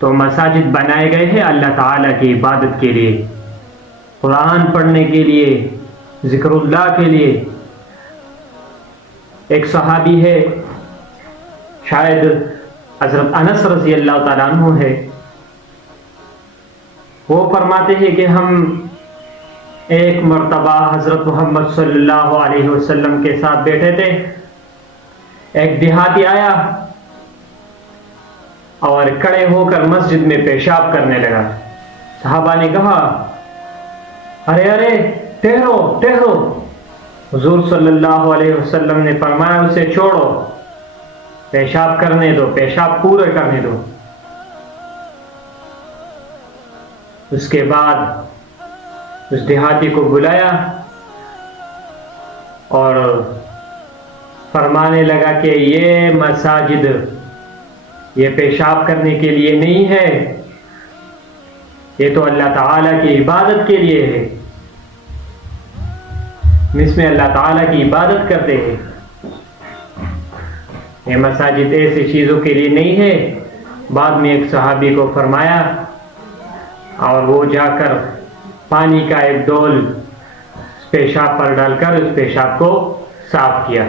تو مساجد بنائے گئے ہیں اللہ تعالیٰ کی عبادت کے لیے، قرآن پڑھنے کے لیے، ذکر اللہ کے لیے۔ ایک صحابی ہے، شاید حضرت انس رضی اللہ تعالیٰ عنہ ہے، وہ فرماتے ہیں کہ ہم ایک مرتبہ حضرت محمد صلی اللہ علیہ وسلم کے ساتھ بیٹھے تھے، ایک دیہاتی آیا اور کھڑے ہو کر مسجد میں پیشاب کرنے لگا۔ صحابہ نے کہا ارے ارے ٹھہرو ٹھہرو۔ حضور صلی اللہ علیہ وسلم نے فرمایا اسے چھوڑو، پیشاب کرنے دو، پیشاب پورے کرنے دو۔ اس کے بعد اس دیہاتی کو بلایا اور فرمانے لگا کہ یہ مساجد یہ پیشاب کرنے کے لیے نہیں ہے، یہ تو اللہ تعالیٰ کی عبادت کے لیے ہے، اس میں اللہ تعالیٰ کی عبادت کرتے ہیں، یہ مساجد ایسی چیزوں کے لیے نہیں ہے۔ بعد میں ایک صحابی کو فرمایا اور وہ جا کر پانی کا ایک ڈول پیشاب پر ڈال کر اس پیشاب کو صاف کیا۔